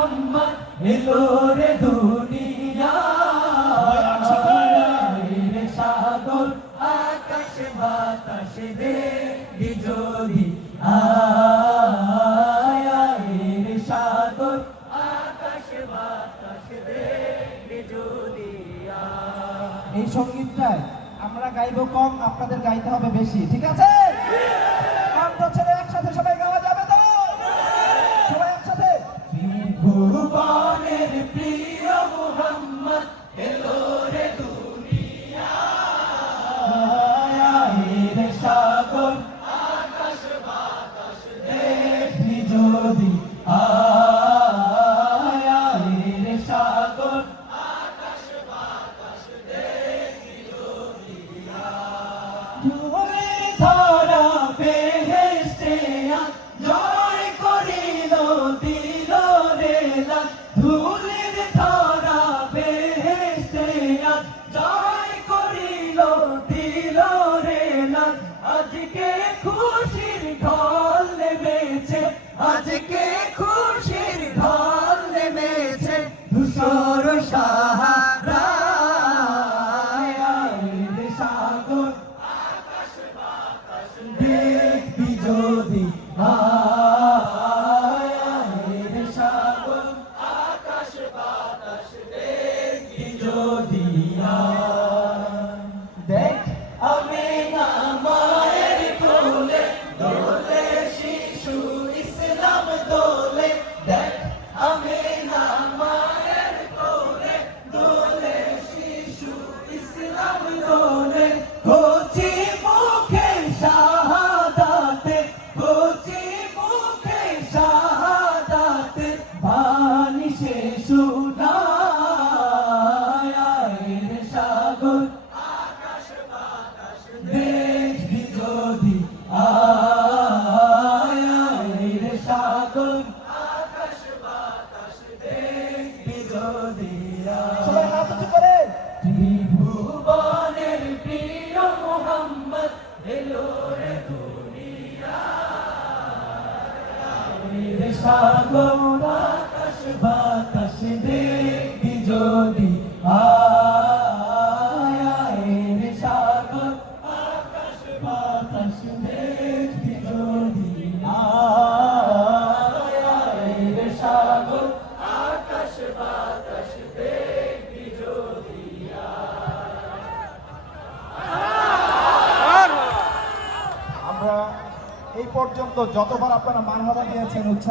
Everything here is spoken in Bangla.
মুহাম্মদ এলো রে দুনিয়ায় রে সাগর আকাশ বাতাস দেখবি যদি আয় রে সাগর আকাশ বাতাস দেখবি যদি এই সঙ্গীতটাই আমরা গাইবো কম, আপনাদের গাইতে হবে বেশি, ঠিক আছে? আমরা ছেলে একসাথে সবাই গাওয়া যাবে তো? সবাই একসাথে। ভুবনের প্রিয় মুহাম্মদ এলো রে দুনিয়ায় রে সাগর আকাশ বাতাস দেখবি যদি আয় রে সাগর আকাশ বাতাস দেখবি যদি ধরে ধরা বেহেশতে জয় করিল দিল রে না ধুলির ধরা বেহেশতে জয় করিল দিল রে না আজকে খুশির ঢল নেমেছে আজকে খুশির ঢল নেমেছে ধূসর সাহারা সাগর আকাশ বাতাস দেখবি যদি রে সাগর আকাশ বাতাস দেখবি যদি দেখ আমিনা মায়ের কোলে দোলে শিশু ইসলাম দোলে দেখ আমিনা মায়ের কোলে দোলে শিশু ইসলাম দোলে কচি মুখে শাহাদাতে কচি মুখে শাহাদাতে বাণী সে শোনায় রে সাগর আকাশ বাতাস দেখবি যদি আয় রে সাগর আকাশ বাতাস দেখবি যদি সবাই হাত উঁচু করে। ত্রিভুবনের প্রিয় মুহাম্মদ এলো রে দুনিয়ায় রে সাগর আকাশ বাতাস দেখবি যদি আয় রে সাগর আকাশ বাতাস দেখবি যদি আয় রে সাগর আকাশ বাতাস দেখবি যদি আমরা এই পর্যন্ত যতবার আপনারা মানহাবা দিয়েছেন উৎসাহ